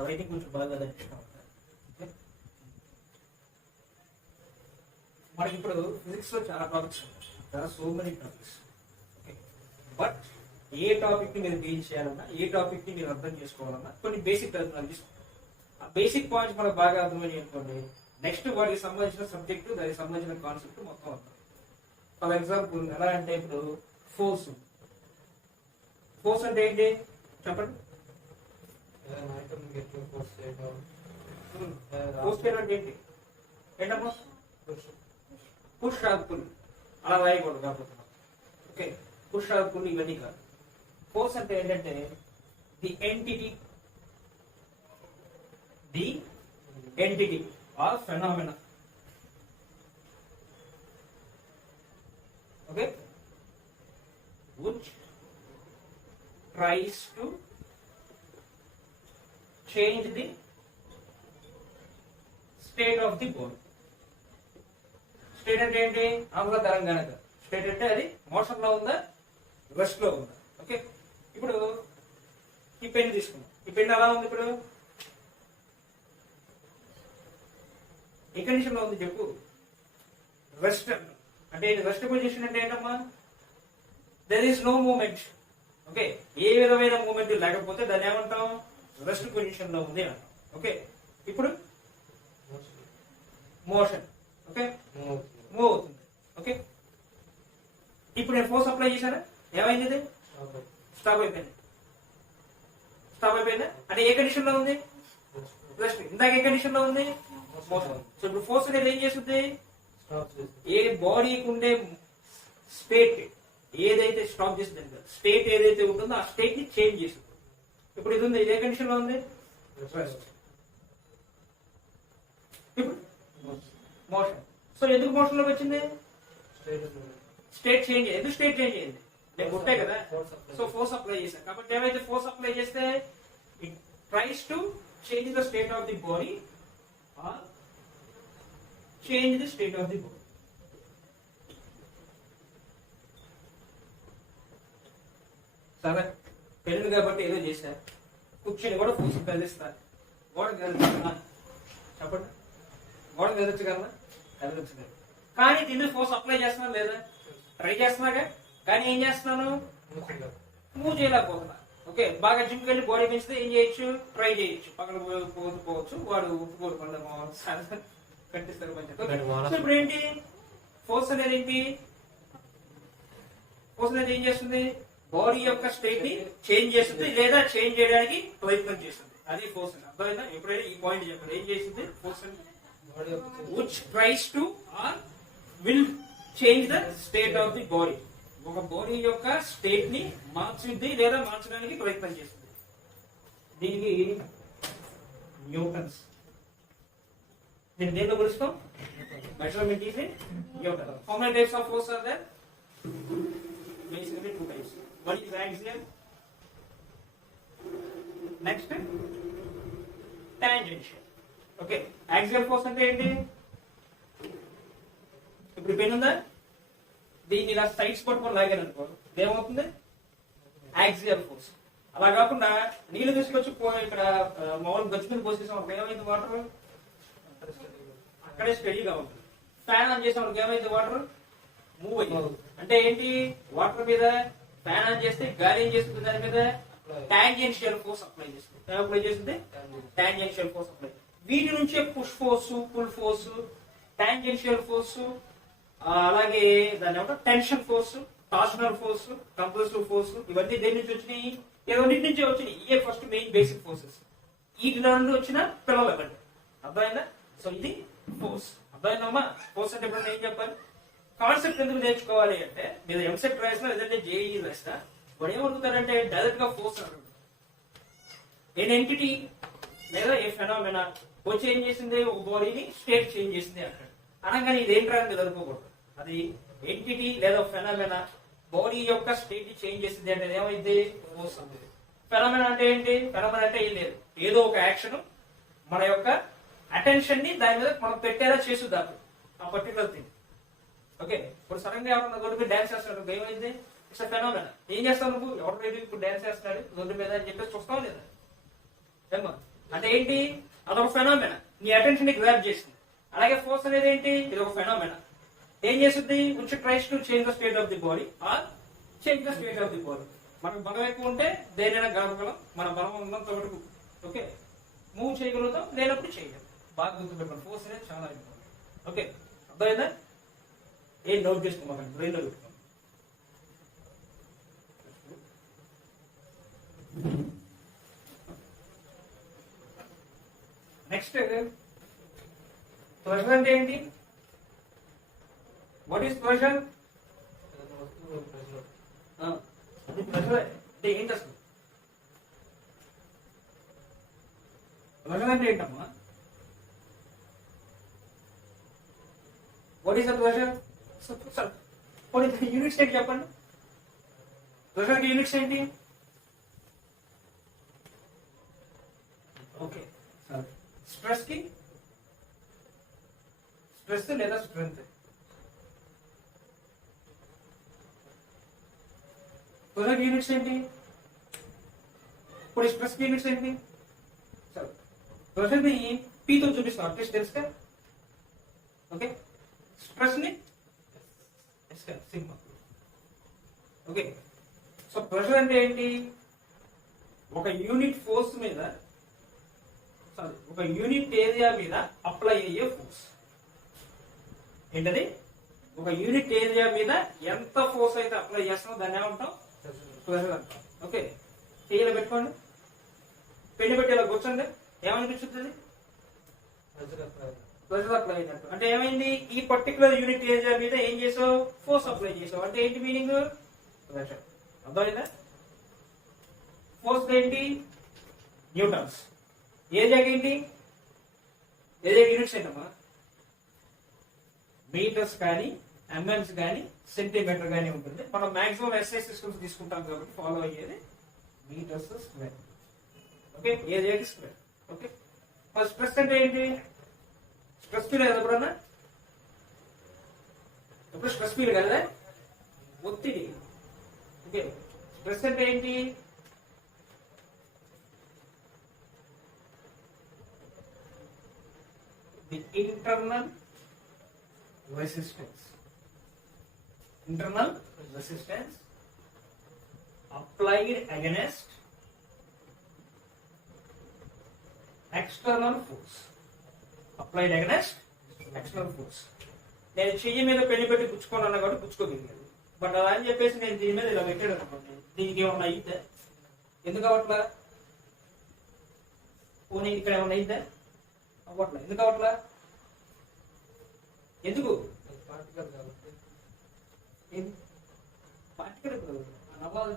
అవైతే కొంచెం బాగా ఇష్టం. మనకి ఇప్పుడు ఫిజిక్స్ లో చాలా టాపిక్స్ ఉన్నాయి, చాలా so many topics. But A topic ని మీరు డీల్ చేయాలన్నా, ఏ టాపిక్ ని మీరు అర్థం చేసుకోవాలన్నా కొన్ని బేసిక్ టెర్మినాలజీస్. ఆ బేసిక్ పాయింట్స్ మనకు బాగా అర్థమని అనుకోండి, నెక్స్ట్ వాటికి సంబంధించిన సబ్జెక్టు, దానికి సంబంధించిన కాన్సెప్ట్ మొత్తం అర్థం. ఫర్ ఎగ్జాంపుల్ ఎలా అంటే ఇప్పుడు ఫోర్స్. ఫోర్స్ అంటే ఏంటి చెప్పండి. ఫోర్స్ అంటే ఏంటి? ఏంటమ్మా? Push or pull. అలా రాయకూడదు కాకపోతే. ఓకే, పుష్ ఆర్ పుల్ ఇవన్నీ కాదు. ఫోర్స్ అంటే ఏంటంటే the entity or phenomena. Okay, which tries to change the state of the body. State అంటే ఏంటి? ఆమ్ల తరంగాణ. స్టేట్ అంటే అది మోషన్ లో ఉందా, రెస్ట్ లో ఉందా. ఓకే, ఇప్పుడు ఈ పెన్ తీసుకున్నాం. ఈ పెన్ ఎలా ఉంది ఇప్పుడు? ఏ కండిషన్ లో ఉంది చెప్పు? రెస్ట్. అంటే రెస్ట్ పొజిషన్ అంటే ఏంటమ్మా? There is no movement. Okay, ఏ విధమైన మూమెంట్ లేకపోతే దాన్ని ఏమంటాం? రెస్ట్ పొజిషన్ లో ఉంది అంటాం. ఓకే, ఇప్పుడు మోషన్. ఓకే, మూవ్ అవుతుంది. ఓకే, ఇప్పుడు నేను ఫోర్స్ అప్లై చేశాను, ఏమైంది? ఇది స్టాప్ అయిపోయింది. స్టాప్ అయిపోయిందా? అంటే ఏ కండిషన్ లో ఉంది? రెస్ట్. ఇందాక ఏ కండిషన్ లో ఉంది? మోషన్. సో ఇప్పుడు ఫోర్స్ అనేది ఏం చేస్తుంది? ఏ బాడీకి ఉండే స్టేట్ ఏదైతే స్టాప్ చేస్తుంది, స్టేట్ ఏదైతే ఉంటుందో ఆ స్టేట్ ని చేంజ్ చేస్తుంది. ఇప్పుడు ఇది ఉంది, ఏ కండిషన్ లో ఉంది? రెస్ట్. ఇప్పుడు మోషన్. సో ఎందుకు మోషన్ లోకి వచ్చింది? State change. ఎందుకు స్టేట్ చేంజ్ అయింది? నేను ఉంటాయి కదా. సో ఫోర్స్ అప్లై చేశాను కాబట్టి ఏమైతే ఫోర్స్ అప్లై చేస్తే it tries to change the state of the body or change the state of the body. సరే, పెళ్ళి కాబట్టి ఏదో చేశారు, కూర్చొని కూడా ఫోర్స్ కదిలిస్తారు. గోడ కదిలించగలనా చెప్పండి? గోడ కదిలించగలనా? కదిలించగలరు. కానీ దీన్ని ఫోర్స్ అప్లై చేస్తున్నా లేదా? ట్రై చేస్తున్నాగా. కానీ ఏం చేస్తున్నాను? మూవ్ చేయలేకపోతున్నా. ఓకే, బాగా జిమ్కి వెళ్ళి బాడీ పెంచితే ఏం చేయొచ్చు? ట్రై చేయొచ్చు, పక్కన పోవచ్చు. వాడు ఒప్పుకోడు, కట్టిస్తారు మంచిగా. ఇప్పుడు ఏంటి? ఫోర్స్ అనేది ఏంటి? ఫోర్స్ అనేది ఏం చేస్తుంది? బాడీ యొక్క స్టేట్ ని చేంజ్ చేస్తుంది, లేదా చేంజ్ చేయడానికి ప్రయత్నం చేస్తుంది. అది ఫోర్స్. అర్థమైందా? ఎప్పుడైనా ఈ పాయింట్ చెప్పండి. ఏం చేస్తుంది force? which tries to or will change the state of the body. ఒక బాడీ యొక్క స్టేట్ ని మార్చుద్ది లేదా మార్చడానికి ప్రయత్నం చేస్తుంది. దీనికి న్యూటన్స్. దీన్ని దేంతో పిలుస్తాం? Measurement is newton. How many types of force are there? Basically 2 types. One is axial, next tangential. Okay, axial force అంటే ఏంటి? ఇప్పుడు పెన్ ఉందా, దీన్ని ఇలా సైడ్స్ పట్టుకొని లాగాను అనుకో, ఏమవుతుంది? Axial force. అలా కాకుండా నీళ్ళు తీసుకొచ్చి ఇక్కడ మామూలు గచ్చు మీద పోసేసాం అక్కడ ఏమైంది? వాటర్ అక్కడే స్టడీగా ఉంటుంది. ఫ్యాన్ ఆన్ చేసాం అక్కడ ఏమైంది? వాటర్ మూవ్ అయ్యింది. అంటే ఏంటి? వాటర్ మీద ఫ్యాన్ ఆన్ చేస్తే గాలి ఏం చేస్తుంది? దాని మీద టాంజెన్షియల్ ఫోర్స్ అప్లై చేస్తుంది. అప్లై చేస్తుంది టాంజెన్షియల్ ఫోర్స్ అప్లై. వీటి నుంచే push force, pull force, tangential force, అలాగే దాని ఏమంటారు tension force, torsional force, compressive force, ఇవన్నీ దేని నుంచి వచ్చినాయి? ఇవన్నిటి నుంచే వచ్చినాయి. ఇవే ఫస్ట్ మెయిన్ బేసిక్ ఫోర్సెస్. వీటిలో నుండి వచ్చిన పిల్లలు ఇవ్వండి. అర్థమైందా? సో ఇది ఫోర్స్. అర్థమైందమ్మా? ఫోర్స్ అంటే ఇప్పుడు ఏం చెప్పాలి? కాన్సెప్ట్ ఎందుకు నేర్చుకోవాలి అంటే, మీరు ఎంసెట్ రాసినా లేదంటే జేఈ రాసినా వాడు ఏమనుకుంటారంటే డైరెక్ట్ గా ఫోర్స్ అంటారు. ఏ ఎంటిటీ లేదా ఏ ఫెనామినా వచ్చి ఏం చేసింది? ఒక బాడీని స్టేట్ చేంజ్ చేసింది అంటాడు. అనగానే ఇది ఏంట్రా అని చదువుకోకూడదు. అది ఎంటిటీ లేదా ఫెనామినా బాడీ యొక్క స్టేట్ ని చేంజ్ చేసింది అంటే ఏమైంది? ఫోర్స్ అవుతుంది. ఫెనామినా అంటే ఏంటి? ఫెనామినా అంటే ఏం లేదు, ఏదో ఒక యాక్షన్ మన యొక్క అటెన్షన్ ని దాని మీద మనం పెట్టేలా చేస్తుందాం ఆ పర్టికులర్ థింగ్. ఓకే, ఇప్పుడు సడన్ గా ఎవరన్నా రోడ్డు మీద డాన్స్ చేస్తున్నాడు, ఏమైంది? It's phenomena. ఏం చేస్తావు నువ్వు? ఎవరు ఇప్పుడు డాన్స్ చేస్తున్నాడు రోడ్డు మీద అని చెప్పేసి చూస్తావు లేదా? ఏమా అంటే ఏంటి, అదొక ఫెనామినా, నీ అటెన్షన్ ని గ్రాప్ చేసింది. అలాగే ఫోర్స్ అనేది ఏంటి, ఇది ఒక ఫెనామినా. ఏం చేస్తుంది, which tries to change the state of the body or change the state of the body. మనకు బలం ఎక్కువ ఉంటే దేనైనా గడపగలం, మన బలం ఉన్నంత వరకు ఓకే మూవ్ చేయగలుగుతాం, లేనప్పుడు చేయలేం. బాగా గుర్తుపెట్టుకోండి, ఫోర్స్ అనేది చాలా ఇంపార్టెంట్. ఓకే అర్థమైందా? ఏం నోట్ చేసుకోమాకండి, బ్రెయిన్ లో పెట్టుకోండి. నెక్స్ట్ ప్రెషర్ అంటే ఏంటి? What is pressure? అది ప్రెషర్ అంటే ఏంటి అసలు? ప్రెషర్ అంటే ఏంటమ్మా? What is the pressure? Units ఏంటి చెప్పండి. ప్రెషర్ కి యూనిట్స్ ఏంటి? ఓకే స్ట్రెస్ కి స్ట్రెస్ లేదా స్ట్రెంత్. ప్రెషర్ కి యూనిట్స్ ఏంటి? ఇప్పుడు స్ట్రెస్ కి యూనిట్స్ ఏంటి? సరే ప్రెషర్ ని P తో చూపిస్తాం, అట్లీస్ట్ తెలుసు కదా. ఓకే స్ట్రెస్ ని సింపుల్. ఓకే సో ప్రెషర్ అంటే ఏంటి? ఒక యూనిట్ ఫోర్స్ మీద, సారీ ఒక యూనిట్ ఏరియా మీద అప్లై అయ్యే ఫోర్స్ ఏంటది? ఒక యూనిట్ ఏరియా మీద ఎంత ఫోర్స్ అయితే అప్లై చేస్తామో దాన్ని ఏమంటాం? ప్రెషర్ అంటాం. ఓకే ఇలా పెట్టుకోండి, పెళ్లి పెట్టి ఇలా కూర్చోండి, ఏమనిపించుతుంది? ప్రెషర్ అప్లై అయినట్టు. అంటే ఏమైంది, ఈ పర్టికులర్ యూనిట్ ఏరియా మీద ఏం చేసావు? ఫోర్స్ అప్లై చేసావు. అంటే ఏంటి మీనింగ్? ప్రెషర్. అర్థమైందా? ఫోర్స్ ఏంటి? న్యూటన్స్. ఏరియాకి ఏంటి? ఏరియా యూనిట్స్ ఏంటమ్మా? మీటర్స్ కానీ ఎంఎంస్ కానీ సెంటీమీటర్ కానీ ఉంటుంది. మనం మాక్సిమం ఎస్ఐ సిస్టమ్స్ తీసుకుంటాం కాబట్టి ఫాలో అయ్యేది మీటర్స్ స్క్వేర్. ఓకే ఏరియాకి స్క్వేర్. ఓకే మరి స్ట్రెస్ అంటే ఏంటి? స్ట్రెస్ ఫీల్ కదా ఎప్పుడన్నా? ఎప్పుడు స్ట్రెస్ ఫీల్ కదా? ఒత్తిడి. ఓకే స్ట్రెస్ అంటే ఏంటి? The internal resistance applied against external force. నేను చెయ్యి మీద పెళ్లి పెట్టి పుచ్చుకోనన్నా కాబట్టి పుచ్చుకోగలిగాను. బట్ అలా అని చెప్పేసి నేను దీని మీద ఇలా పెట్టాడు అనుకోండి, దీనికి ఏమన్నా అయితే ఎందుకు అవట్లా? పోనీ ఇక్కడ ఏమన్నా అయితే అవ్వట్లా. ఎందుకు అవట్లా? ఎందుకు? పార్టికల్ నవ్వాలి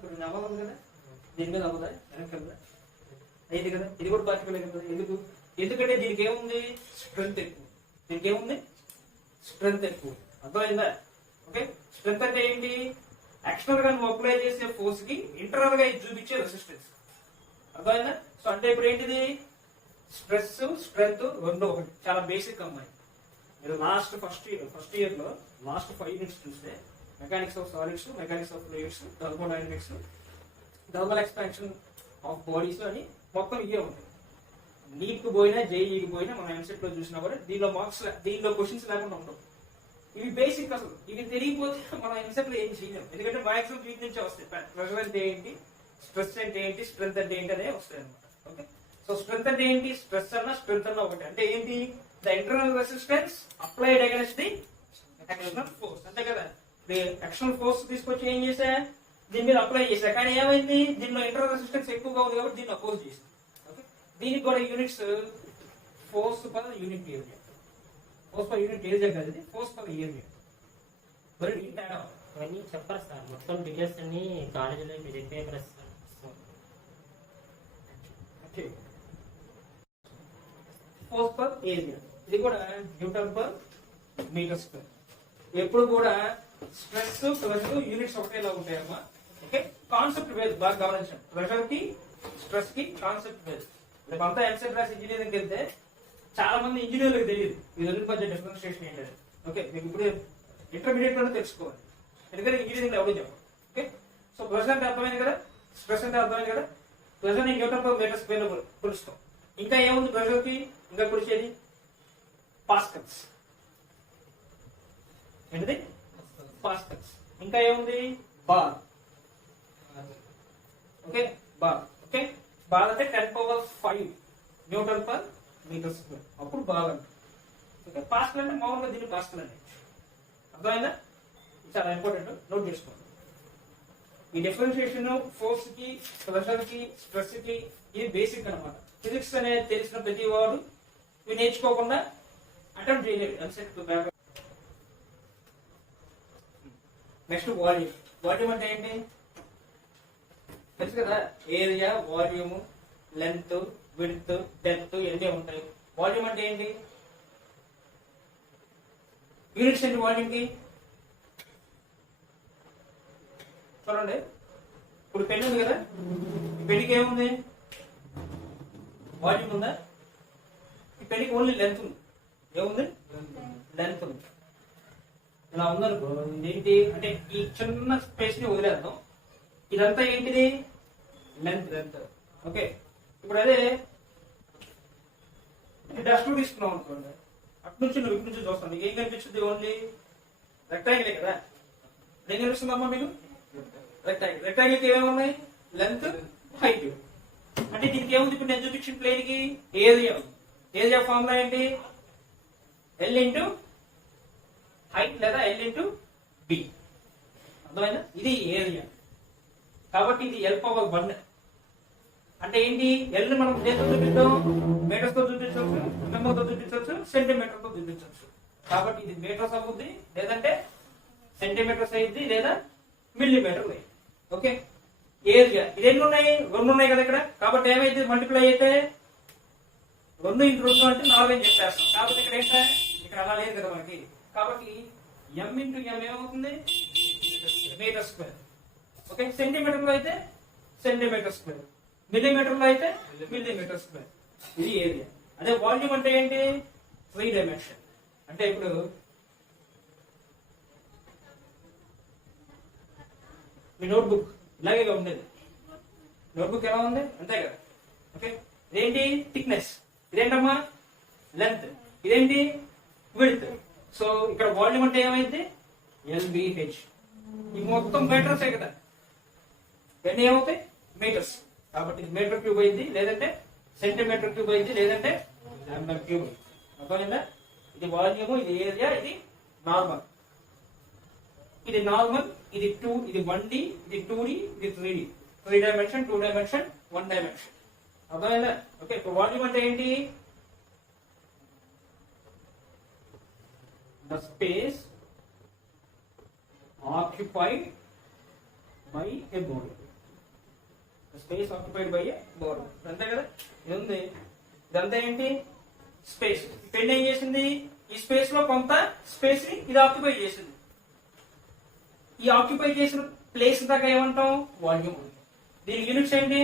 కదా, దీని మీద అవ్వదా? వెనక అయింది కదా, ఇది కూడా పార్టికల్ కదా. ఎందుకు? ఎందుకంటే దీనికి ఏముంది? స్ట్రెంత్ ఎక్కువ. దీనికి ఏముంది? స్ట్రెంత్ ఎక్కువ. అర్థమైందా? ఓకే స్ట్రెంత్ అంటే ఏంటి? ఎక్స్టర్నల్ గా నువ్వు అప్లై చేసే ఫోర్స్ కి ఇంటర్నల్ గా ఇది చూపించే రెసిస్టెన్స్. అర్థమైందా? సో అంటే ఇప్పుడు ఏంటిది? స్ట్రెస్ స్ట్రెంత్ రెండు ఒకటి. చాలా బేసిక్ అమ్మాయి. మీరు ఫస్ట్ ఇయర్ లో లాస్ట్ 5 యూనిట్స్ చూస్తే mechanics of solids, mechanics of fluids, thermodynamics, thermal expansion of bodies అని మొత్తం ఇవే ఉంటాయి. నీట్కి పోయినా జేఈకి పోయినా మనం ఎంసెట్ లో చూసినా కూడా దీనిలో క్వశ్చన్స్ లేకుండా ఉండవు. ఇవి బేసిక్. అసలు ఇవి తెలియకపోతే మనం ఎంసెట్ లో ఏం చేయలేము, ఎందుకంటే మాక్సిమం వీటి నుంచే వస్తాయి. ప్రెషర్ అంటే ఏంటి, స్ట్రెస్ అంటే ఏంటి, స్ట్రెంత్ అంటే ఏంటి అనే వస్తాయి అనమాట. ఓకే సో స్ట్రెంత్ అంటే ఏంటి? స్ట్రెస్ అన్న స్ట్రెంత్ అన్న ఒకటి. అంటే ఏంటి? The internal resistance applied against the external force. అంతే కదా, ఎక్స్టర్నల్ ఫోర్స్ తీసుకొచ్చి ఏం చేసా? దీని మీద అప్లై చేశా. కానీ ఏమైంది? దీనిలో ఇంటర్నల్ రెసిస్టెన్స్ ఎక్కువగా ఉంది కాబట్టి దీన్ని అపోజ్ చేసింది. ఓకే దీనికి కూడా units force per unit area. Force per unit area కాదు, ఇది ఫోర్స్ పర్ ఏరియా. మరి అవన్నీ చెప్పరు సార్, మొత్తం డీటెయిల్స్ అన్ని కాలేజీలో మీరు చెప్పే ఫోర్స్ పర్ ఏరియా. ఇది కూడా న్యూటన్ పర్ మీటర్ స్క్వేర్. ఎప్పుడు కూడా స్ట్రెస్ ప్రెషర్ యూనిట్స్ ఒకటేలా ఉంటాయమ్మా. ఓకే కాన్సెప్ట్ వేరు, బాగా గమనించండి. ప్రెషర్ కి స్ట్రెస్ కి కాన్సెప్ట్ వేరు. రేపు అంతా ఎంసెట్ రాసి ఇంజనీరింగ్ వెళ్తే చాలా మంది ఇంజనీర్లకు తెలియదు ఈ రెండు మధ్య డిఫరెన్షియేషన్ ఏంటంటే. ఓకే మీకు ఇప్పుడు ఇంటర్మీడియట్ లోనే తెలుసుకోవాలి, ఎందుకంటే ఇంజనీరింగ్ లో ఎవరు చెప్పాలి. ఓకే సో ప్రెషర్ అంటే అర్థమైంది కదా, స్ట్రెస్ అంటే అర్థమైంది కదా. ప్రెషర్ ని న్యూటన్ పర్ మీటర్ స్క్వేర్ లో కొలుస్తాం. ఇంకా ఏముంది ప్రెషర్ కి ఇంకా కొలిచేది పాస్కల్స్. ఏంటిది పాస్కల్స్. ఇంకా ఏముంది bar. Okay bar. Okay bar అంటే 10⁵ న్యూటన్ పర్ మీటర్ స్క్వేర్. అప్పుడు బార్ అంటే ఓకే. పాస్కల్ అంటే మామూలుగా దీన్ని పాస్కల్ అంటే అర్థమైందా? చాలా ఇంపార్టెంట్, నోట్ చేసుకోండి. ఈ డిఫరెన్షియేషన్ ఫోర్స్ కి, ప్రెషర్ కి, స్ట్రెస్ కి ఇది బేసిక్ అన్నమాట. ఫిజిక్స్ అనేది తెలిసిన ప్రతి వాడు ఇవి నేర్చుకోకుండా అటెంప్ట్ చేయలేదు. Next volume. వాల్యూమ్ అంటే ఏంటి తెలుసు కదా? Area, volume, length, width, depth ఇవన్నీ ఉంటాయి. వాల్యూమ్ అంటే ఏంటి? యూనిట్స్ ఏంటి వాల్యూమ్ కి? చూడండి, ఇప్పుడు పెన్ ఉంది కదా, ఈ పెన్నుకి ఏముంది? వాల్యూమ్ ఉందా? ఈ పెన్నుకి ఓన్లీ లెంత్ ఉంది. ఏముంది? లెంత్ ఉంది. ఇలా ఉందనుకో, ఏంటి అంటే ఈ చిన్న స్పేస్ ని వదిలేద్దాం. ఇదంతా ఏంటిది? లెంత్. ఓకే, ఇప్పుడు అదే డస్ట్ తీసుకున్నాం అనుకోండి, అటు నుంచి నువ్వు ఇటు నుంచి చూస్తాను, నీకు ఏం కనిపించింది? ఓన్లీ రెక్టాంగిలే కదా. ఏం కనిపిస్తుందమ్మా మీకు? రెక్టాంగిల్. రెక్టాంగిల్ కి ఏమేమి? Length, height. అంటే దీనికి ఏముంది? ఇప్పుడు నేను చూపించిన ప్లేన్ కి ఏరియా. ఏరియా ఫార్ములా ఏంటి? ఎల్ ఇంటూ హైట్ లేదా ఎల్ ఇంటూ బి. అర్థమైందా? ఇది ఏరియా. కాబట్టి ఇది L⁻1. అంటే ఏంటి? ఎల్ ని మనం దేంతో చూపిస్తాం? మీటర్స్ తో చూపించవచ్చు, ఎంఎం తో చూపించవచ్చు, సెంటీమీటర్ తో చూపించవచ్చు. కాబట్టి ఇది మీటర్స్ అవుద్ది, లేదంటే సెంటీమీటర్స్ అయింది, లేదా మిల్లీమీటర్ అయింది. ఓకే, ఏరియా ఇది ఎన్ని ఉన్నాయి? 2 ఉన్నాయి కదా ఇక్కడ. కాబట్టి ఏమైతే మల్టిప్లై అయితే 2 × 2 అంటే 4 అని చెప్పేస్తాం. కాబట్టి ఇక్కడ ఏంటంటే ఇక్కడ అలా లేదు కదా మనకి. కాబట్టి m × m ఏమవుతుంది? Metre square. ఓకే, సెంటీమీటర్ లో అయితే సెంటీమీటర్ స్క్వేర్, మిల్లీమీటర్ లో అయితే మిల్లీమీటర్ స్క్వేర్. ఇది ఏరియా. అదే వాల్యూమ్ అంటే ఏంటి? 3 డైమెన్షన్. అంటే ఇప్పుడు మీ నోట్బుక్ ఇలాగే ఉండేది. నోట్బుక్ ఎలా ఉంది? అంతే కదా. ఓకే, ఇదేంటి? థిక్నెస్. ఇదేంటమ్మా? లెంత్. ఇదేంటి? విడ్త్. సో ఇక్కడ వాల్యూమ్ అంటే ఏమైంది? LBH. ఈ మొత్తం మీటర్సే కదా. ఎన్ని ఏమవుతాయి? మీటర్స్. కాబట్టి ఇది మీటర్ క్యూబ్ అయింది, లేదంటే సెంటీమీటర్ క్యూబ్ అయింది, లేదంటే ఎంఎం క్యూబ్. అర్థమైందా? ఇది వాల్యూమ్, ఇది ఏరియా, ఇది నార్మల్. ఇది నార్మల్, ఇది 2, ఇది 1D, ఇది 2D, ఇది 3D. 3 dimension, 2 dimension, 1 dimension. అర్థమైందా? ఓకే, ఇప్పుడు వాల్యూమ్ అంటే ఏంటి? The space occupied by a body. The space occupied by a body. అంతే కదా. ఇది ఉంది. ఇదంతా ఏంటి? స్పేస్. పెన్ ఏం చేసింది? ఈ స్పేస్ లో కొంత స్పేస్ ని ఇది ఆక్యుపై చేసింది. ఈ ఆక్యుపై చేసిన ప్లేస్ దాకా ఏమంటాం? వాల్యూమ్. దీని యూనిట్స్ ఏంటి?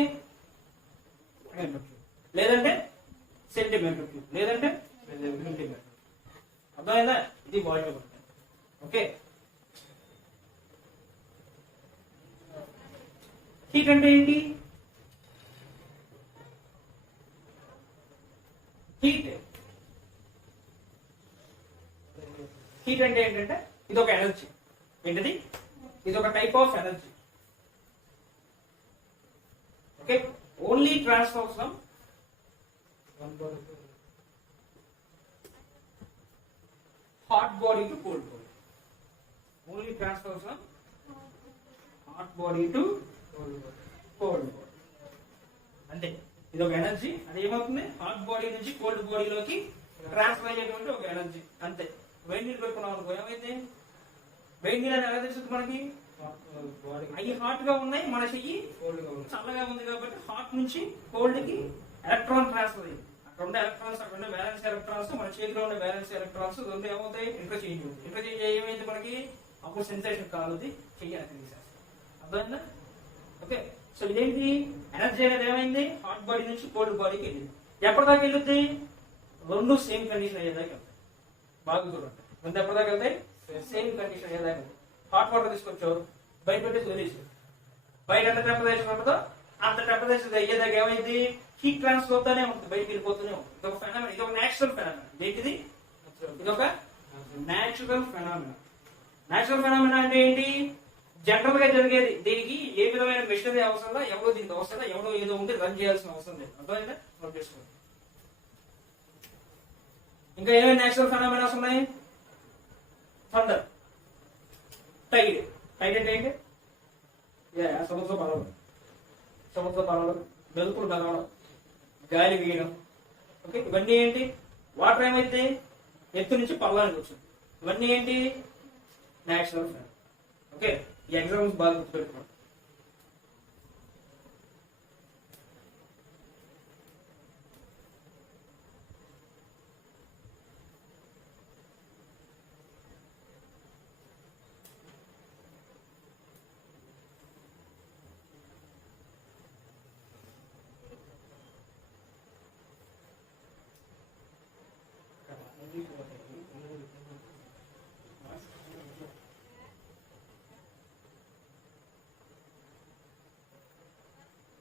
లేదంటే సెంటీమీటర్ క్యూబ్, లేదంటే మిల్లీమీటర్. అర్థమైందా? ఇది వాల్యూమ్. ఓకే, హీట్ అంటే ఏంటి? హీట్ అంటే ఏంటంటే ఇది ఒక ఎనర్జీ. ఏంటిది? ఇది ఒక type of energy. Okay, only transfer from hot body to cold body. Only transfer from hot body to cold body. అంటే ఇది ఒక ఎనర్జీ. అది ఏమవుతుంది? హాట్ బాడీ నుంచి కోల్డ్ బాడీలోకి ట్రాన్స్ఫర్ అయ్యేటువంటి ఒక ఎనర్జీ. అంతే. వేడి నీళ్ళు పెట్టుకున్నాం అనుకో, ఏమైతే వేడి నీళ్ళు అని ఎలా తెలుస్తుంది మనకి? అవి హాట్ గా ఉన్నాయి, మన చెయ్యి చల్లగా ఉంది. కాబట్టి హాట్ నుంచి కోల్డ్ కి ఎలక్ట్రాన్ ట్రాన్స్ఫర్ అయ్యింది. అక్కడ ఉండే ఎలక్ట్రాన్స్, అక్కడ ఉండే బ్యాలెన్స్ ఎలక్ట్రాన్స్, మన చేతిలో ఉండే బ్యాలెన్స్ ఎలక్ట్రాన్స్ రెండు ఏమవుతాయి? ఇంటర్చేంజ్ అవుతాయి. ఇంటర్చేంజ్ ఏమైంది మనకి? అప్పుడు సెన్సేషన్ కాలుది, చెయ్యాలి తీసేస్తాం. అర్థమైందా? ఓకే, సో ఇదేంటి? ఎనర్జీ అనేది ఏమైంది? హాట్ బాడీ నుంచి కోల్డ్ బాడీకి వెళ్ళింది. ఎప్పటిదాకా వెళ్ళుద్ది? రెండు సేమ్ కండిషన్ అయ్యేదాకా వెళ్తాయి. బాగా చూడండి, రెండు ఎప్పటిదాకా వెళ్తాయి? సేమ్ కండిషన్ అయ్యేదాకా వెళ్తాయి. హాట్ వాటర్ తీసుకొచ్చావు, బయట పెట్టేసి వదిలేసి, బయట ఎంత టెంపరేచర్ ఉంటుందో అంత టెంపరేచర్ అయ్యేదాకా ఏమైంది? హీట్ ట్రాన్స్ఫర్ అవుతానే ఉంటుంది, బయటికి వెళ్ళిపోతూనే ఉంటుంది. ఇది ఒక ఫెనామినా, ఇది ఒక నేచురల్ ఫెనామినా. ఏంటిది? ఇది ఒక నేచురల్ ఫెనామినా. నేచురల్ ఫెనామినా అంటే ఏంటి? జనరల్ గా జరిగేది. దీనికి ఏ విధమైన మెషినరీ అవసరం, ఎవరో దీనికి అవసరం, ఎవరో ఏదో ఉంటే రన్ చేయాల్సిన అవసరం లేదు. అర్థమైందా? నోట్ చేసుకోండి. ఇంకా ఏమేమి నేచురల్ ఫెనామినాస్ ఉన్నాయి? Thunder, Tide. టైడ్ అంటే ఏంటి? సముద్ర పడవలు, సముద్ర పడవలు, మెరుపులు కలవడం, గాలి వీయడం. ఓకే, ఇవన్నీ ఏంటి? వాటర్ ఏమైతే ఎత్తు నుంచి పల్లానికి వచ్చింది. ఇవన్నీ ఏంటి? Natural phenomena. ఓకే, ఈ ఎగ్జామ్స్ బాగా గుర్తుపెట్టుకోండి.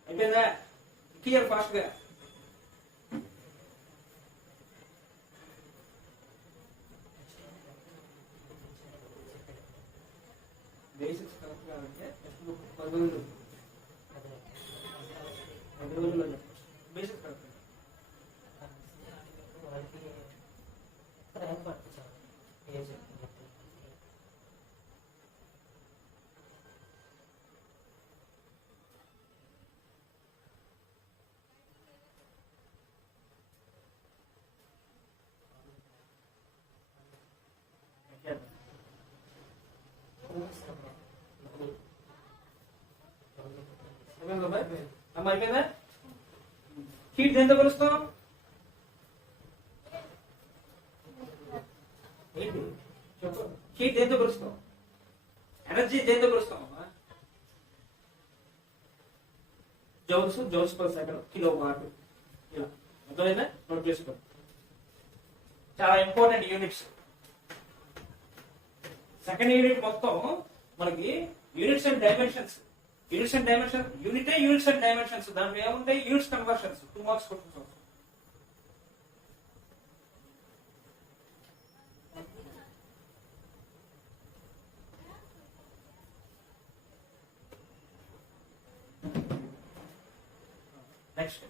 అయిపోయిందా? క్లియర్ ఫాస్ట్ గా. బేసిక్స్ కరెక్ట్ గా అంటే 10 రోజులు, 10 రోజుల్లో బేసిక్స్ కరెక్ట్. అమ్మ అయిపోయిందా? హీట్ దేంతో కొలుస్తాం? ఏంటి చెప్పు? హీట్ దేంతో కొలుస్తాం? ఎనర్జీ దేంతో కొలుస్తాం? Joules, joules per second, kilo watt, ఇలా. అర్థమైందా? నోట్ చేసుకో. చాలా ఇంపార్టెంట్ యూనిట్స్. సెకండ్ యూనిట్ మొత్తం మనకి units and dimensions. Units and dimension, యూనిటే యూనిట్స్ అండ్ డైమెన్షన్స్. దాంట్లో ఏముంటాయి? Units conversions. 2 మార్క్స్ కొట్టుకుంటాం. Next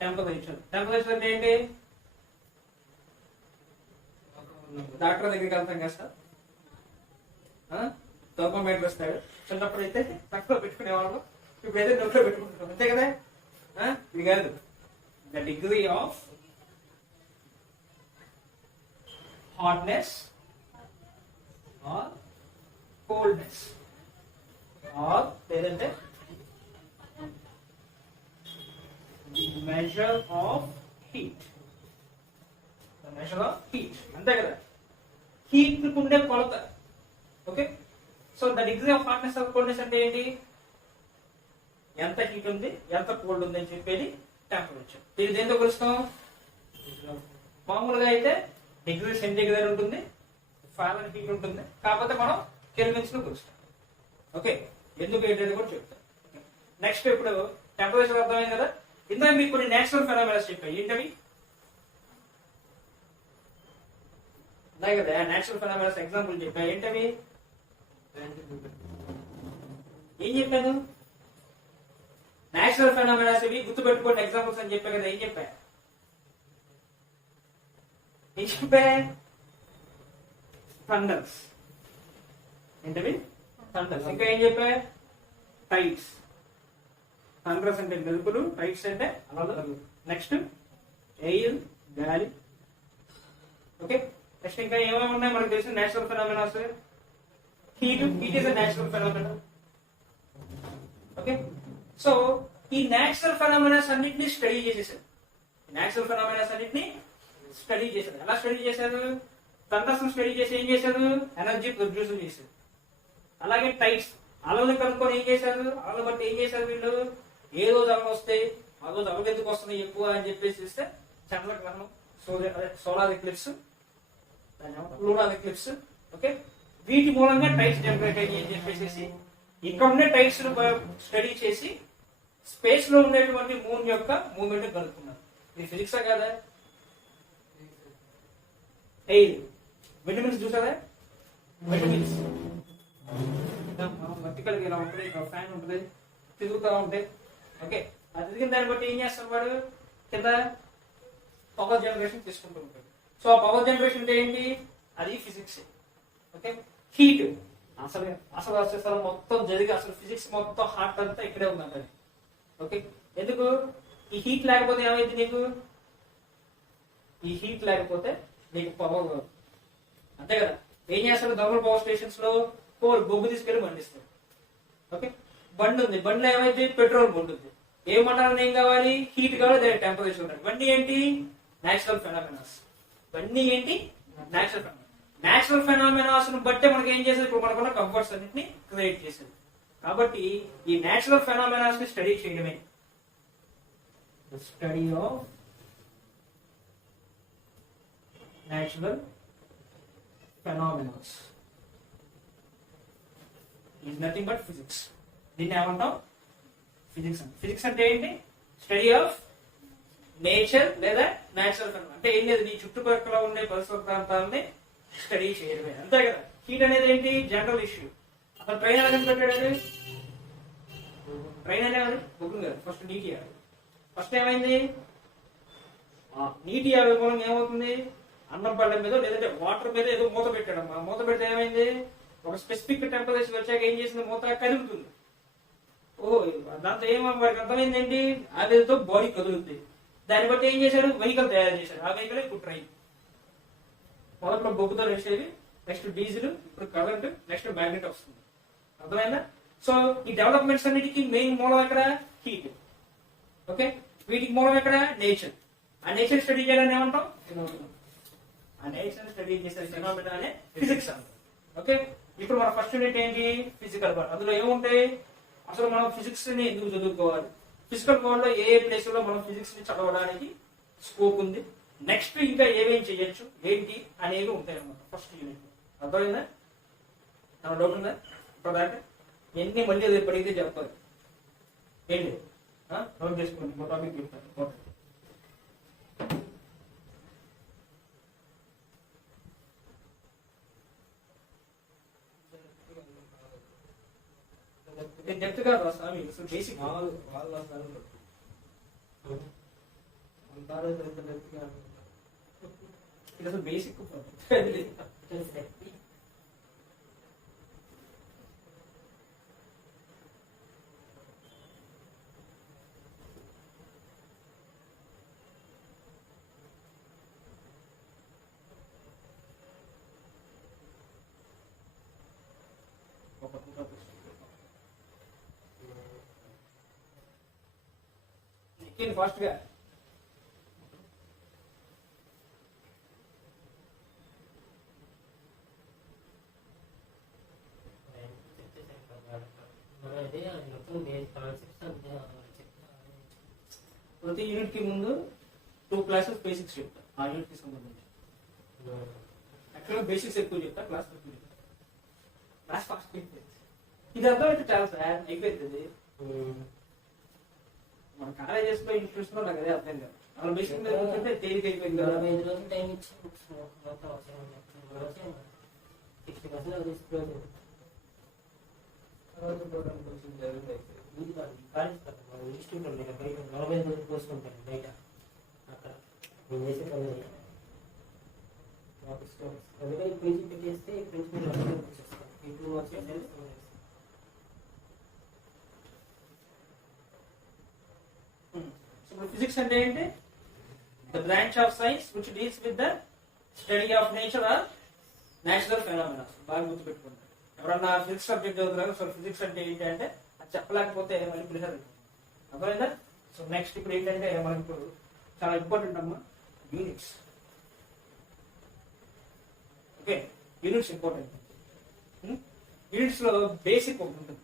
temperature. టెంపరేచర్ అంటే ఏంటి? డాక్టర్ దగ్గరికి వెళ్తాం కదా సార్, థర్మోమీటర్ వస్తాడు. చిన్నప్పుడు అయితే తక్కువ పెట్టుకునేవాళ్ళం, ఇప్పుడైతే నొప్పిలో పెట్టుకుంటున్నాం. అంతే కదా? ఇది కాదు, the degree of hotness or coldness, or లేదంటే measure of heat. Measure of heat, అంతే కదా? హీట్ ఉండే కొలత. Okay, so the degree of hotness of coldness అంటే ఏంటి? ఎంత హీట్ ఉంది, ఎంత కోల్డ్ ఉంది అని చెప్పేది టెంపరేచర్. దీన్ని దేంతో కొలుస్తాం? మామూలుగా అయితే డిగ్రీ సెంటీగ్రేడ్ ఉంటుంది, ఫారెన్హీట్ హీట్ ఉంటుంది, కాకపోతే మనం కెల్విన్స్ లో కొలుస్తాం. ఓకే, ఎందుకు ఏంటంటే కూడా చెప్తాం. నెక్స్ట్ ఇప్పుడు టెంపరేచర్ అర్థమైంది కదా? ఇందాక మీకు కొన్ని నేచురల్ ఫెనామినాస్ చెప్పాయి. ఏంటవి? ఉన్నాయి కదా నేచురల్ ఫెనామినాస్ ఎగ్జాంపుల్ చెప్పా. ఏంటవి? ఏం చెప్పాను? నేచురల్ ఫెనామినాస్ ఇవి గుర్తుపెట్టుకోండి ఎగ్జాంపుల్స్ అని చెప్పా కదా. ఏం చెప్పా? థండర్స్. ఏంటవి? థండర్స్. ఇంకా ఏం చెప్పా? టైడ్స్. థండర్స్ అంటే మెరుపులు, టైడ్స్ అంటే అలలు. నెక్స్ట్ ఎయిర్, గాలి. ఓకే, నెక్స్ట్ ఇంకా ఏమేమి ఉన్నాయి మనకు తెలిసిన natural phenomenas? Heat. Heat is a natural phenomena. Okay, so ఈ నేచురల్ ఫెనామినాస్ అన్నింటినీ స్టడీ చేసేసారు. నేచురల్ ఫెనామినాస్ అన్నింటినీ స్టడీ చేశారు. ఎలా స్టడీ చేశారు? థండర్స్ స్టడీ చేసి ఏం చేశారు? ఎనర్జీ ప్రొడ్యూస్ చేశారు. అలాగే టైడ్స్, అలలు కనుక్కొని ఏం చేశారు? అలలు బట్టి ఏం చేశారు వీళ్ళు? ఏ రోజు అలలు వస్తాయి, ఆ రోజు అలలు ఎందుకు వస్తున్నాయి ఎక్కువ అని చెప్పేసి ఇస్తే చంద్రగ్రహణం, solar eclipse, lunar eclipse. Okay, వీటి మూలంగా టైడ్స్ జనరేట్ అయ్యి అని చెప్పేసి ఇక్కడ ఉండే టైట్స్ స్టడీ చేసి స్పేస్ లో ఉండేటువంటి మూన్ యొక్క మూవ్మెంట్ కనుక్కున్నారు. ఇది ఫిజిక్సా కదా? విటమిన్స్ చూసారా? విటమిన్స్ వర్టికల్ ఇలా ఉంటుంది, ఇక్కడ ఫ్యాన్ ఉంటుంది, తిరుగుతూ ఉంటాయి. ఓకే, అది తిరిగిన దాన్ని బట్టి ఏం చేస్తాడు వాడు? కింద పవర్ జనరేషన్ తీసుకుంటూ ఉంటాడు. సో ఆ పవర్ జనరేషన్ అంటే ఏంటి? అది ఫిజిక్స్. ఓకే, హీట్ అసలు అసలు అసలు మొత్తం జరిగి అసలు ఫిజిక్స్ మొత్తం హార్ట్ అంతా ఇక్కడే ఉందంట. ఓకే, ఎందుకు? ఈ హీట్ లేకపోతే ఏమైంది నీకు? ఈ హీట్ లేకపోతే నీకు పవర్ అంతే కదా. ఏం చేస్తారు? థర్మల్ పవర్ స్టేషన్స్ లో బొగ్గు తీసుకెళ్లి బండిస్తారు. ఓకే, బండి ఉంది, బండిలో ఏమైంది? పెట్రోల్ బండి ఉంది. ఏమన్నా ఏం కావాలి? హీట్ కావాలి, దాని టెంపరేచర్ ఉండాలి. బండి ఏంటి? నేచురల్ ఫెనామినాస్. బండి ఏంటి? Natural phenomena. నేచురల్ ఫెనామినాస్ బట్టే మనకి ఏం చేసేది? ఇప్పుడు మనకున్న కంఫర్ట్స్ అన్నింటినీ క్రియేట్ చేసేది. కాబట్టి ఈ నేచురల్ ఫెనామినాస్ ని స్టడీ చేయడమే study of natural phenomenas is nothing but physics. దీన్ని ఏమంటాం? ఫిజిక్స్. ఫిజిక్స్ అంటే ఏంటి? స్టడీ ఆఫ్ నేచర్ లేదా నేచురల్ ఫెనామినా. అంటే ఏం లేదు, నీ చుట్టుపక్కల ఉండే పరిసర ప్రాంతాలని స్టడీ చేయడమే, అంతే కదా. హీట్ అనేది ఏంటి? General issue. అక్కడ ట్రైన్ ఎలా కనిపెట్టాడు? ట్రైన్ అనేది బుకింగ్ కదా. ఫస్ట్ నీటి ఆవిరి. ఫస్ట్ ఏమైంది? నీటి ఆవిరి మూలంగా ఏమవుతుంది? అన్నం పళ్ళ మీద లేదంటే వాటర్ మీద ఏదో మూత పెట్టాడు. ఆ మూత పెడితే ఏమైంది? ఒక స్పెసిఫిక్ టెంపరేచర్ వచ్చాక ఏం చేసింది? మూత కదులుతుంది. ఓహో, దాంతో వాడికి అర్థమైంది ఏంటి? ఆవిరితో బాడీ కదులుతుంది. దాన్ని బట్టి ఏం చేశాడు? వెహికల్ తయారు చేశాడు. ఆ వెహికల్ ఇప్పుడు ట్రైన్. మొదట్లో బొగ్గుతో నడిచేది, నెక్స్ట్ డీజిల్, ఇప్పుడు కరెంట్, నెక్స్ట్ మ్యాగ్నెట్ వస్తుంది. అర్థమైందా? సో ఈ డెవలప్మెంట్స్ అన్నిటికీ మెయిన్ మూలం ఎక్కడ? హీట్. ఓకే, వీటికి మూలం ఎక్కడ? నేచర్. ఆ నేచర్ స్టడీ చేయాలని ఏమంటాం? ఆ నేచర్ స్టడీ చేసే ఫెనామినా అనే ఫిజిక్స్ అంటాం. ఓకే, ఇప్పుడు మన ఫస్ట్ యూనిట్ ఏంటి? Physical world. అందులో ఏముంటాయి? అసలు మనం ఫిజిక్స్ ని ఎందుకు చదువుకోవాలి? ఫిజికల్ వరల్డ్ లో ఏ ప్లేస్ లో మనం ఫిజిక్స్ ని చదవడానికి స్కోప్ ఉంది, నెక్స్ట్ ఇంకా ఏమేం చేయొచ్చు ఏంటి అనేవి ఉంటాయి అన్నమాట ఫస్ట్ యూనిట్. అర్థమైందా? నా డౌట్ ఉందా ఇప్పటిదాకా? ఎన్ని మళ్ళీ అది ఎప్పటికైతే చెప్పాలి ఏంటి? నోట్ చేసుకోండి, మా టాపిక్ చెప్తాను. డెప్త్ కాదు స్వామి, అసలు బేసిక్ ఇది అసలు బేసిక్ ఫాస్ట్ గా ప్రతి యూనిట్ కి ముందు 2 క్లాసెస్ బేసిక్స్ చెప్తా. ఆ యూనిట్ కి సంబంధించి యాక్చువల్గా బేసిక్స్ ఎక్కువ చెప్తా, క్లాస్ ఎక్కువ చెప్తా. క్లాస్ ఫాస్ట్ ఇది అర్థమైతే చాలా సార్ అయిపోతుంది. మన కాలేజెస్ లో ఇన్స్టిట్యూట్స్ లో నాకు అదే అర్థం కాదు. అలా బేసిక్ మీద కూర్చుంటే తేలిక అయిపోయింది కదా. 5 రోజులు టైం ఇచ్చి బుక్స్ మొత్తం వచ్చాయి 60% తీసుకోలేదు. కాలేజ్ కదా ఇన్స్టిట్యూట్ ఉంది కదా, బయట 45 రోజులు కోసుకుంటాను బయట. అక్కడ నేను చేసే పని అందుకే పీజీ పెట్టేస్తే ప్రిన్సిపల్ వచ్చేస్తాను. ఇప్పుడు వచ్చేసి ఫిజిక్స్ అంటే ఏంటి? The branch of science which deals with the study of nature or natural phenomena. బాగా గుర్తుపెట్టుకుంటారు. ఎవరన్నా ఫిజిక్స్ సబ్జెక్ట్ చదువుతున్నారు, సో ఫిజిక్స్ అంటే ఏంటి అంటే అది చెప్పలేకపోతే మళ్ళీ ప్రిజర్ అర్థమైందా? సో నెక్స్ట్ ఇప్పుడు ఏంటంటే మనకి ఇప్పుడు చాలా ఇంపార్టెంట్ అమ్మా units. Okay, units important. Units లో బేసిక్ ఒకటి ఉంటుంది.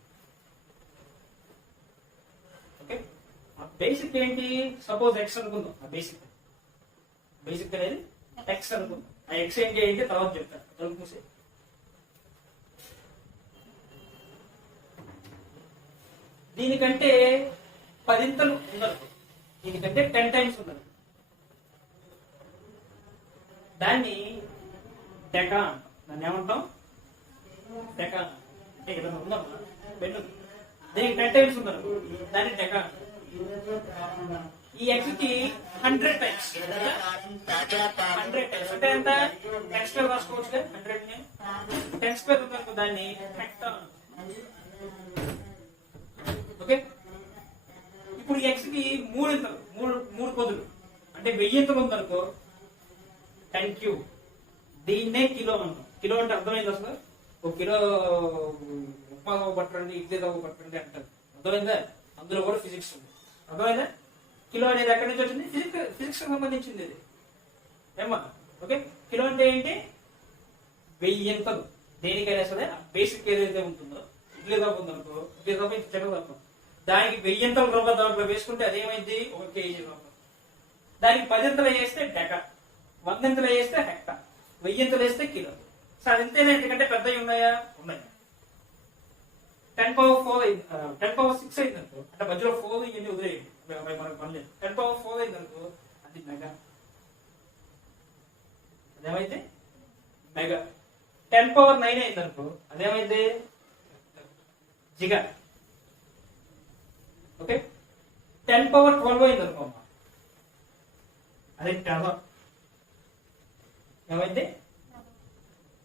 ఓకే, ఆ బేసిక్ ఏంటి? సపోజ్ ఎక్స్ అనుకుందాం. ఆ బేసిక్ అనేది ఎక్స్ అనుకుందాం. ఆ ఎక్స్ ఏంటి అంటే తర్వాత చెప్తాను. తలుపు మూసే దీనికంటే 10 ఉందనుకో, దీనికంటే 10 టైమ్స్ ఉందనుకో, దాన్ని డెకా అంటాం. దాన్ని ఏమంటాం? డెకా. అంటే ఇలా ఉందమ్మా, బెడ్ ఉంది, దీనికి 10 టైమ్స్ ఉందనుకో, దాన్ని డెకా అంటాం. ఈ ఎక్స్ కి 100 టైమ్స్, 100 టైమ్స్ అంటే ఎంత? 10 స్క్వేర్ రాసుకోవచ్చు కదా, 100 ని 10 స్క్వేర్ ఉందనుకో, దాన్ని హెక్టా. ఓకే, ఇప్పుడు ఎక్స్ కి 3 ఇంతలు, మూడు పొదులు అంటే 1000 ఇంతలు ఉందనుకో, 10 క్యూబ్. దీన్నే కిలో అంటాం. కిలో అంటే అర్థమైంది అసలు? ఒక కిలో ఉప్మా తవ్వ పట్టండి, ఇడ్లీ తవ్వ పట్టండి అంటారు. అర్థమైందా? అందులో కూడా ఫిజిక్స్ ఉంది. అర్థమైందా? కిలో అనేది ఎక్కడి నుంచి వచ్చింది? ఫిజిక్స్ సంబంధించింది ఇది ఏమ్మా. ఓకే, కిలో అంటే ఏంటి? 1000 ఇంతలు. దేనికైనా సరే బేసిక్ ఏదైతే ఉంటుందో, ఇడ్లీ తవ్వ ఉందనుకో, ఇడ్లీ తవ్వ ఇంత చెక్క తప్ప, దానికి 1000 ఇంతలు రూపాయలు దాంట్లో వేసుకుంటే అదేమైంది? 1 కేజీ రూపాయలు. దానికి 10 ఇంతలు వేస్తే డెకా, 100 ఇంతలు వేస్తే హెక్టా, 1000 ఇంతలు వేస్తే కిలో. సార్ ఇంతేనా? ఎందుకంటే పెద్దవి ఉన్నాయా? ఉన్నాయి. 10⁴ అయింది, 10⁶ అయింది అనుకో, అంటే మధ్యలో 4 ఇవన్నీ వదిలేయండి, మనకు పని లేదు. 10⁴ అయింది అనుకో, అది మెగా. అదేమైంది? మెగా. 10⁹ అయింది అనుకో, అదేమైంది? జిగా. ఓకే, 10⁻12 అయింది అనుకో అమ్మా, అదే టెరా. ఏమైంది?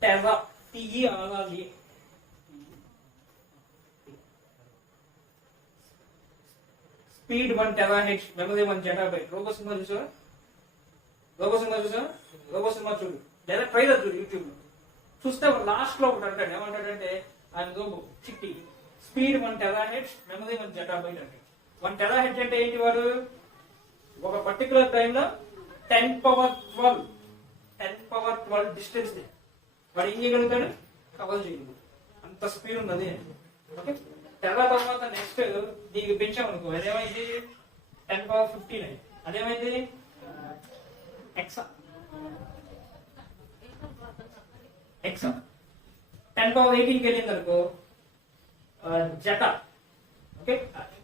Tera. TERRA. Speed 1 terahertz, memory 1 zettabyte. Robo cinema చూసావా? రోబో సినిమా చూడు, లేదా ట్రైలర్ చూడు యూట్యూబ్ లో. చూస్తే లాస్ట్ లో ఒకటి అంటాడు, ఏమంటాడంటే ఆయన రోబో చిట్టి, స్పీడ్ 1 టెరాహెర్ట్జ్, మెమరీ 1 జెటాబైట్ అంటే. 1 టెరాహెర్ట్జ్ అంటే ఏంటి? వాడు ఒక పర్టికులర్ టైంలో 10⁻12 డిస్టెన్స్ వాడు ఏం చేయగలుగుతాడు? కవర్ చేయగలుగుతాడు. అంత స్పీడ్ ఉన్నది. ఓకే, తర్వాత నెక్స్ట్ దీనికి పెంచామనుకో, అదేమైంది? 10⁻15. అదేమైంది? ఎక్సా. 10⁻18కి వెళ్ళింది అనుకో, జటా. ఓకే,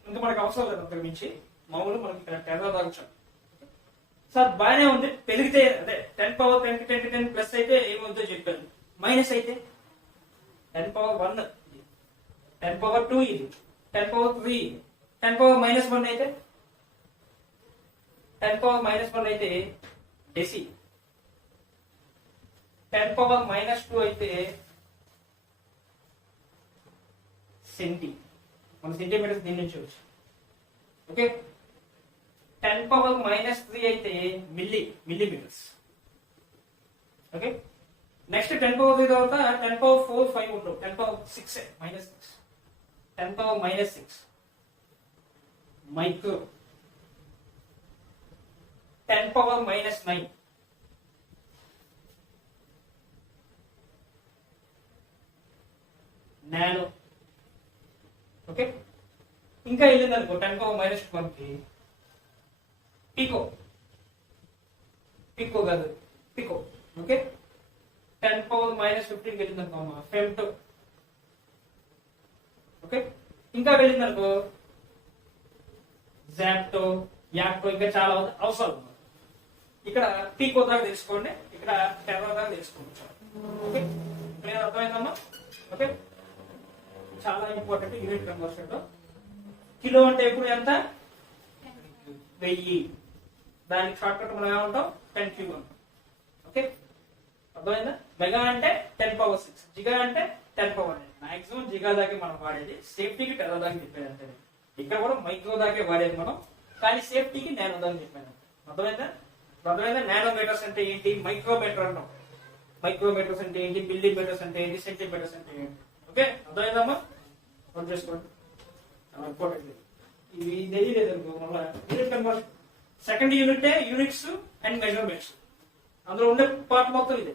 ఇంకా మనకు అవసరం లేదు అంతకు మించి, మామూలు మనకి ఇక్కడ టెరా దాల్చాం. సార్ బాగానే ఉంది, పెరిగితే అదే 10⁻10 ప్లస్ అయితే ఏమవుతుందో చెప్పాను. మైనస్ అయితే 10⁻1, 10⁻2 ఇది, 10⁻3, 10⁻−1 అయితే 10⁻−1 అయితే డెసి, 10⁻−2 అయితే సెంటి. మన సెంటీమీటర్స్ దీని నుంచి వచ్చు. ఓకే, 10⁻−3 అయితే మిల్లీమీటర్స్. ఓకే, నెక్స్ట్ 10⁻3 తర్వాత 10⁻4, 5 ఉండవు, 10⁻6 -6, 10⁻−6 మైక్రో, 10⁻−9 నానో. ఓకే, ఇంకా వెళ్ళింది అనుకో 10⁻−1 కి పికో కాదు, పికో. ఓకే, 10⁻−15 వెళ్ళింది అనుకో ఫెమ్టో. ఓకే, ఇంకా వెళ్ళింది అనుకో జాప్టో, యాప్టో, ఇంకా చాలా అవసరం. ఇక్కడ పీకో దాకా తెలుసుకోండి, ఇక్కడ టెరా దాకా తెలుసుకోండి. Okay, clear? అర్థమైందమ్మా? ఓకే, చాలా ఇంపార్టెంట్ యూనిట్ కన్వర్షన్. కిలో అంటే ఎప్పుడు ఎంత? 1000. దానికి షార్ట్ కట్ మనం ఏమంటాం? 10 క్యూబ్ అంటాం. ఓకే, అర్థమైందా? మెగా అంటే 10⁻6, జిగా అంటే 10⁻9. మాక్సిమం జిగా దాకే మనం వాడేది, సేఫ్టీకి టెరా దాకా చెప్పేది అంతే. ఇక్కడ కూడా మైక్రో దాకే వాడేది మనం, కానీ సేఫ్టీకి నానో దాకా చెప్పాను. అర్థమైందా? నానోమీటర్స్ అంటే ఏంటి? మైక్రోమీటర్ అన్నాం. మైక్రోమీటర్స్ అంటే ఏంటి? మిల్లీమీటర్స్ అంటే ఏంటి? సెంటీమీటర్స్ అంటే ఏంటి? ఓకే, అర్థమైందమ్మా? నోట్ చేసుకోండి, ఇంపార్టెంట్. ఇవి తెలియలేదు అనుకో మళ్ళీ unit conversion. Second unit units and measurements, అందులో ఉండే పార్ట్ మొత్తం ఇదే.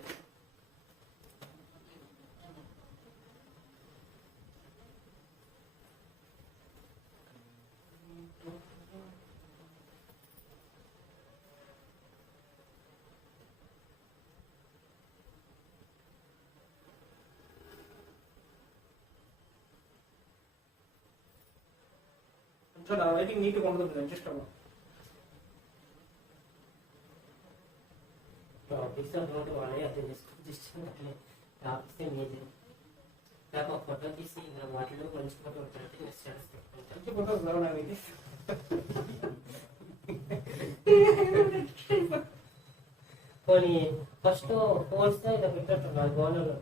కొంచెం రైటింగ్ నీట్గా ఉంటుంది, అడ్జస్ట్ అవ్వ. టాపిక్స్ అటువంటి వాళ్ళే అర్థం చేసుకుని అట్లే టాపిక్స్ మీది నాకు ఒక ఫోటో తీసి ఇంకా వాటిలో మంచి ఫోటో ఉంటుంది మంచి ఫోటోస్ రావు నాకు ఇది. కొన్ని ఫస్ట్ ఫోన్స్ ఇలా పెట్టట్టున్నారు గోనలు.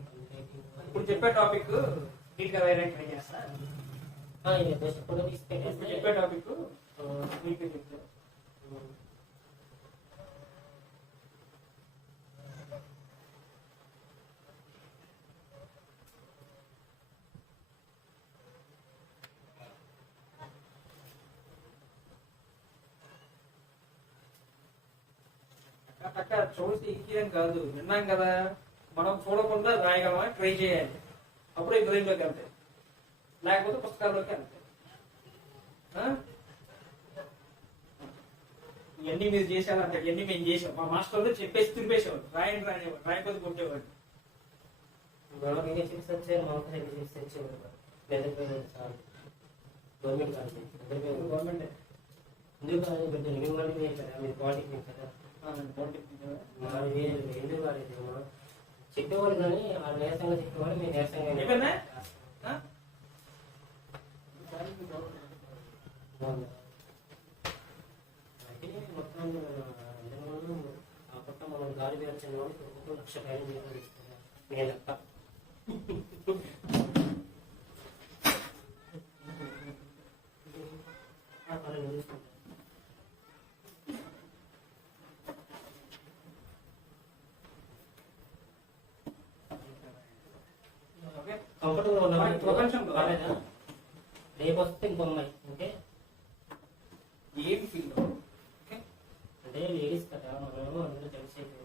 ఇప్పుడు చెప్పే టాపిక్ నీట్గా వేరే ట్రై చేస్తా. ఇది బెస్ట్ ఫోటో తీసి ఇప్పుడు పెట్టేస్తే చెప్పే టాపిక్ నీట్గా చెప్తా. అక్క చూసి ఇక్కియం కాదు, విన్నాం కదా, మనం చూడకుండా రాయగలమా ట్రై చేయాలి, అప్పుడే బ్రెయిన్లోకి వెళ్తాయి, లేకపోతే పుస్తకాల్లోకి వెళ్తాయి. ఇవన్నీ మీరు చేశారంటే ఇవన్నీ మేము చేసాం. మా మాస్టర్లు చెప్పేసి తిరిపేసేవాడు, రాయండి రానివాడు, రాయకపోతే కొట్టేవాడు. గవర్నమెంట్ చికిత్స వచ్చారు, మాకు చికిత్స వచ్చేవారు గవర్నమెంట్ కాదు గవర్నమెంట్ ఎందుకు కాదు పెద్ద మిమ్మల్ని కదా మీరు పాలిటెక్నిక్ కదా ఎందుకు కాలేదు చెప్పేవాళ్ళు కానీ వాళ్ళు నీరసంగా చెప్పేవాళ్ళు మేము నీరసంగా అయిపోయిందా? మొత్తం ఆ పక్క మనం గాలి వేర్చిన వాళ్ళు 1,00,000 ఇస్తున్నారు నేను లెక్క. కంఫర్టబుల్ ఉన్న ప్రపంచంలో కాలేదా రేపు వస్తే ఇంకో అమ్మాయి ఓకే ఏం ఫీల్ అంటే లేడీస్ కదా మనం అందరూ తెలిసేది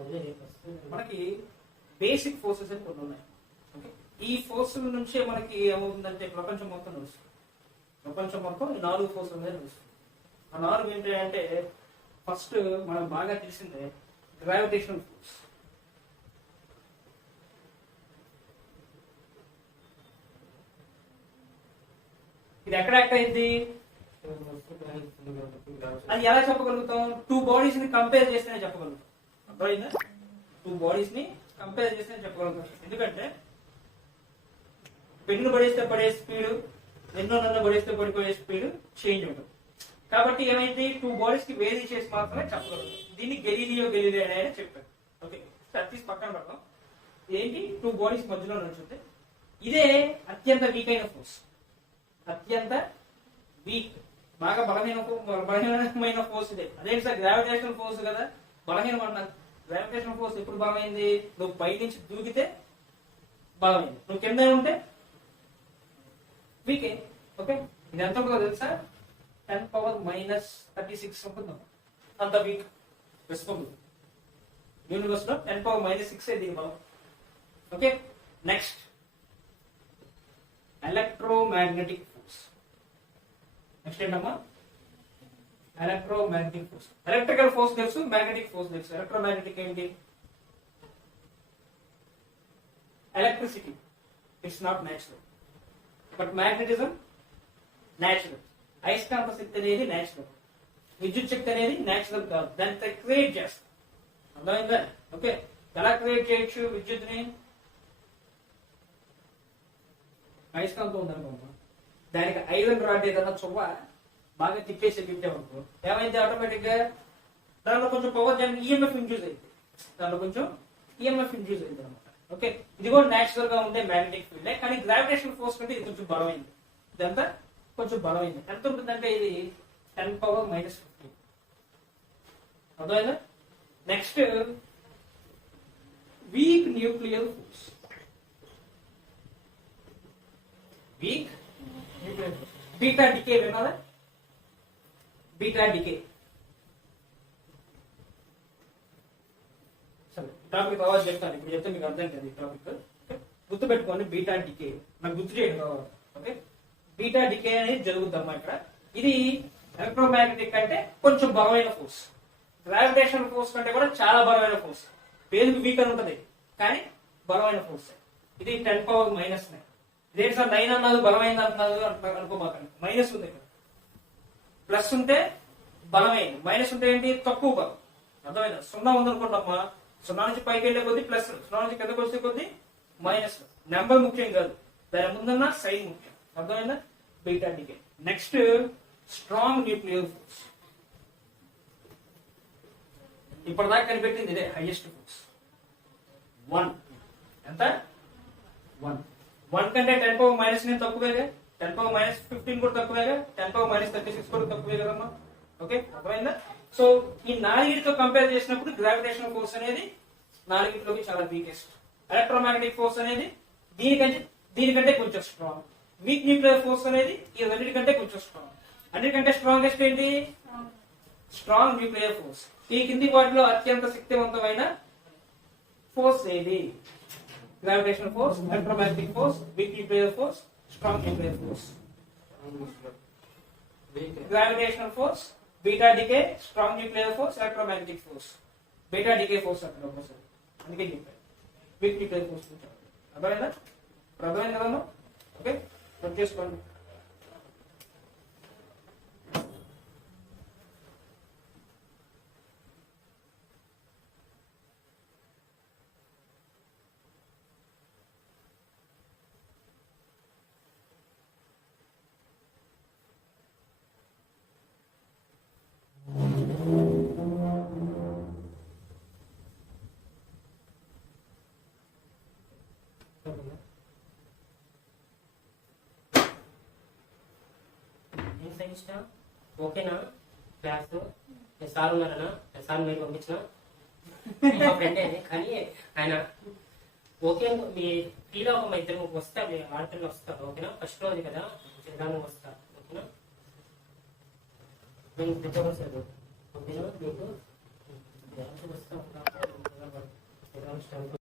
అదే రేపు వస్తే మనకి బేసిక్ ఫోర్సెస్ అని కొన్ని ఉన్నాయి. ఓకే, ఈ ఫోర్సుల నుంచే మనకి ఏమవుతుందంటే ప్రపంచం మొత్తం నడుస్తుంది. ప్రపంచం మొత్తం ఈ 4 ఫోర్సుల మీద నడుస్తుంది. ఆ 4 ఏంటంటే ఫస్ట్ మనకు బాగా తెలిసిందే గ్రావిటేషనల్ ఫోర్స్. ఇది ఎక్కడ యాక్ట్ అయింది? అది ఎలా చెప్పగలుగుతాం? 2 బాడీస్ ని కంపేర్ చేస్తేనే చెప్పగలుగుతాం. అర్థమైందా? 2 బాడీస్ ని కంపేర్ చేస్తేనే చెప్పగలుగుతాం. ఎందుకంటే పెన్ను పడేస్తే పడే స్పీడ్, నన్ను పడేస్తే పడిపోయే స్పీడ్ చేంజ్ ఉంటుంది. కాబట్టి ఏమైంది? 2 బాడీస్ కి వేరీ చేసి మాత్రమే చెప్పగలుగుతాం. దీన్ని గెలీలియో అని చెప్పారు. ఓకే, తీసి పక్కన పెడతాం. ఏంటి? 2 బాడీస్ మధ్యలో నడుచుంటే ఇదే అత్యంత వీక్ అయిన ఫోర్స్. అత్యంత వీక్, బాగా బలహీనమైన ఫోర్స్ ఇదే. అదేంటి సార్? గ్రావిటేషనల్ ఫోర్స్ కదా బలహీనం అన్నారు. గ్రావిటేషనల్ ఫోర్స్ ఎప్పుడు బలమైంది? నువ్వు పై నుంచి దూకితే బలమైంది, నువ్వు కింద ఉంటే వీకే. ఓకే, ఇది ఎంత ఉంటుందో తెలుసా? 10⁻⁻36 ఉంటుంది. అంత వీక్ రెస్పాన్స్ యూనివర్స్ లో 10⁻⁻6 దీని బలం. Okay, next electromagnetic force. Next ఏంటమ్మా? Electromagnetic force. ఎలక్ట్రికల్ ఫోర్స్ తెలుసు, మ్యాగ్నెటిక్ ఫోర్స్ తెలుసు. ఎలక్ట్రోమాగ్నెటిక్ ఏంటి? Electricity it's not natural, but magnetism natural. అయస్కాంత శక్తి అనేది న్యాచురల్, విద్యుత్ శక్తి అనేది న్యాచురల్ కాదు, దాన్ని క్రియేట్ చేస్తాం. అర్థమైందా? ఓకే, ఎలా క్రియేట్ చేయొచ్చు విద్యుత్ని? అయస్కాంతం ఉందనుకోమ్మా, దానికి ఐరన్ రాడ్ ఏదన్నా చువ్వ బాగా తిప్పేసి పెట్టామనుకో ఏమైంది? ఆటోమేటిక్ గా దానిలో కొంచెం పవర్ ఈఎంఎఫ్ ఇండ్యూస్ అయింది, దానిలో కొంచెం ఈఎంఎఫ్ ఇండ్యూస్ అయింది అనమాట. ఓకే, ఇది కూడా న్యాచురల్ గా ఉండే మ్యాగ్నెటిక్ ఫీల్డ్. కానీ గ్రావిటేషనల్ ఫోర్స్ కంటే ఇది కొంచెం బలమైంది. ఇదంతా కొంచెం బలమైంది. ఎంత ఉంటుందంటే ఇది 10⁻⁻15. అర్థమైందా? Next weak nuclear force. Weak nuclear force. Beta decay విన్నారా? Beta decay. సరే, టాపిక్ తర్వాత చెప్తాను. ఇప్పుడు చెప్తే మీకు అర్థం కాదు ఈ టాపిక్. గుర్తు పెట్టుకోండి, బీటా డికే నాకు గుర్తు చేయడం కావాలి. ఓకే, బీటా డికే అనేది జరుగుద్దమ్మా ఇక్కడ. ఇది ఎలక్ట్రోమాగ్నెటిక్ అంటే కొంచెం బలమైన ఫోర్స్. గ్రావిటేషనల్ ఫోర్స్ కంటే కూడా చాలా బలమైన ఫోర్స్. పేరుకు వీక్ అని ఉంటది కానీ బలమైన ఫోర్స్. ఇది 10⁻⁻9. ఇదేంటి సార్ 9 అన్నది బలమైంది అంటున్నారు అనుకోమాకండి, మైనస్ ఉంది ఇక్కడ. ప్లస్ ఉంటే బలమైంది, మైనస్ ఉంటే ఏంటి తక్కువ బలం. అర్థమైందా? సున్నా ఉందనుకుంటామా, సున్నా నుంచి పైకి వెళ్ళే కొద్ది ప్లస్, సున్నా నుంచి కిందకి వచ్చే కొద్ది మైనస్. నెంబర్ ముఖ్యం కాదు, దాని ముందున్న సైన్ ముఖ్యం. అర్థమైందా? Beta decay. Next strong nuclear force. ఇప్పటిదాకా కనిపెట్టింది ఇదే హైయెస్ట్ ఫోర్స్ 1. ఎంత 1. 1 కంటే 10⁻⁻9 తక్కువేగా, 10⁻−15 కూడా తక్కువేగా, 10⁻−36 కూడా తక్కువే కదమ్మా. ఓకే, అర్థమైందా? సో ఈ నాలుగిటితో కంపేర్ చేసినప్పుడు గ్రావిటేషనల్ ఫోర్స్ అనేది నాలుగిటిలోకి చాలా వీకెస్ట్. ఎలక్ట్రోమాగ్నెటిక్ ఫోర్స్ అనేది దీనికంటే కొంచెం స్ట్రాంగ్. వీక్ న్యూక్లియర్ ఫోర్స్ అనేది ఈ రెండింటికంటే కొంచెం స్ట్రాంగ్. అన్నిటికంటే స్ట్రాంగెస్ట్ ఏంటి? Strong nuclear force. ఈ కింది వాటిలో అత్యంత శక్తివంతమైన ఫోర్స్ ఏది? Gravitational force, electromagnetic force, weak nuclear force, strong nuclear force. Gravitational force, beta decay, strong nuclear force, electromagnetic force. Beta decay force అక్కడ ఒకసారి అందుకే చెప్పాను వీక్ న్యూక్లియర్ ఫోర్స్. అర్థమైందా? అర్థమైంది కదమ్మా? ఓకే, నోట్ చేసుకోండి. ఏం సైన్స్ ఓకేనా క్లాస్? సార్ ఉన్నారనా? సార్ మీరు పంపించిన మా ఫ్రెండ్ అని, కానీ ఆయన ఓకే మీ ఫీల్ ఒక మా ఇద్దరు వస్తా, మీ ఆడపిల్లలు వస్తారు. ఓకేనా? ఫస్ట్ రోజు కదా, చిన్నదాన్ని వస్తా. ఓకేనా? మేము తెచ్చవలసి ఓకేనా? మీకు వస్తాం.